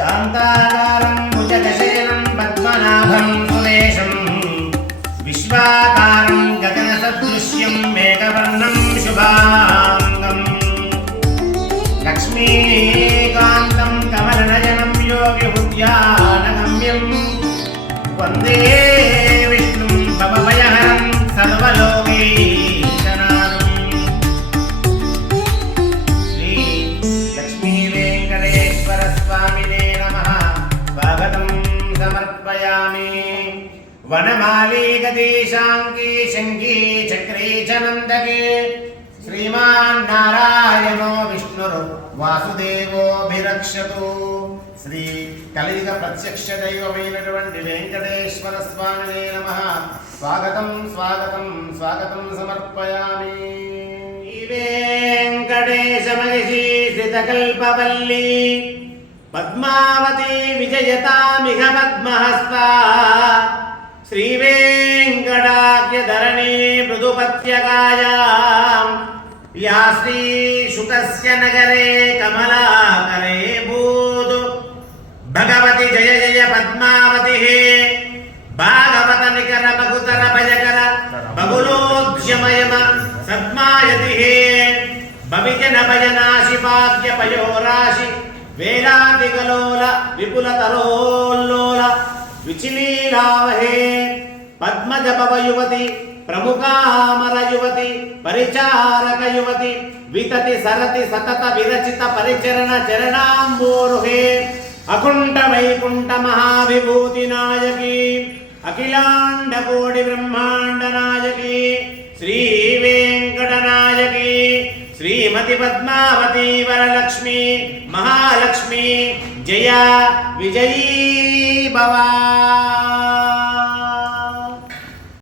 शान्ताकारं भुजगशयनं पद्मनाभं सुरेशं विश्वाकारं गगनसदृश्यं मेघवर्णं शुभाङ्गं लक्ष्मीकान्तं कमलनयनं योगिहृद्यानगम्यं वन्दे विष्णुं भवभयहरं सर्वलोकैकनाथं श्री लक्ष्मीवेङ्कटेश्वरस्वामिने नमः स्वागतं समर्पयामि। वनमाली गतिशाङ्की शङ्की चक्रे च नन्दके श्रीमान् नारायणो विष्णुर् वासुदेवोऽभिरक्षतु। శ్రీ కలియుగ ప్రత్యక్ష దైవమైనటువంటి వెంకటేశ్వర స్వామినే నమః స్వాగతం స్వాగతం స్వాగతం సమర్పయామి। వెంకటేశమహిషీ శ్రితకల్పవల్లీ పద్మావతి విజయతామిహ పద్మహస్తా శ్రీవేంకటాఖ్యధరణీ మృదుపత్యకాయాం యా శ్రీశుకస్య నగరే కమలాకరే భూతు భగవతి జయ జయ పద్మావతి హే భాగవత నికర బహుతర భయకర బహుళోద్యమయమ సద్మాయతి హే భవిజన భయనాశి భాగ్య పయోరాశి వేలాదిగలోల విపుల తరోల్లోల విచిలీలావహే పద్మజ భవ యువతి ప్రముఖామర యువతి పరిచారక యువతి వితతి సరతి సతత విరచిత పరిచరణ చరణాంబోరుహే అకుంఠ వైకుంఠ మహావిభూతి నాయకి అఖిలాండ కోటి బ్రహ్మాండ నాయకి శ్రీ వెంకట నాయకి శ్రీమతి పద్మావతి వరలక్ష్మి మహాలక్ష్మి జయ విజయీ భవ।